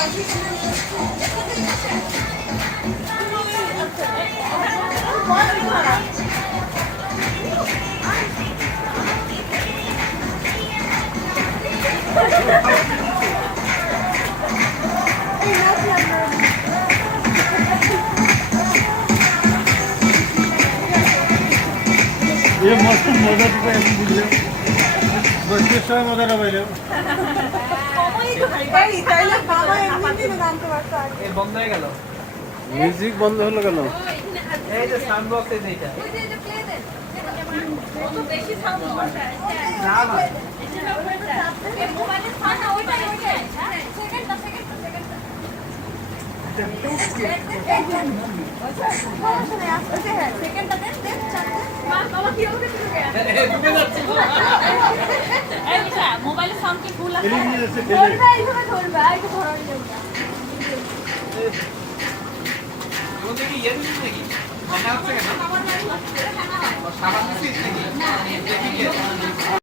ये मौसम मजा तो ऐसे बुझले बस ये समय मजा ना भाई ভাই তাইলে বাবা এমনি জানতে পারতো আগে এই বন্ধ হয়ে গেল মিউজিক বন্ধ হলো কেন এই যে সাউন্ড বক্স এই যেটা ওই যে প্লে দেন কত বেশি সাউন্ড করছে না না এই মোবাইলের সাউন্ড ওইটাই সেকেন্ডটা সেকেন্ডটা দেন বাবা কি হবে ডুবে যাচ্ছে এই মিশা মোবাইলের সাউন্ড কি ফুল আছে এলিয়ে যাচ্ছে ধরবে এইভাবে ধরবে এই তো ধরাই যাবে ওদের কি ইয়ে দিচ্ছিস নাকি মনে হচ্ছে কেন সাবান দিচ্ছিস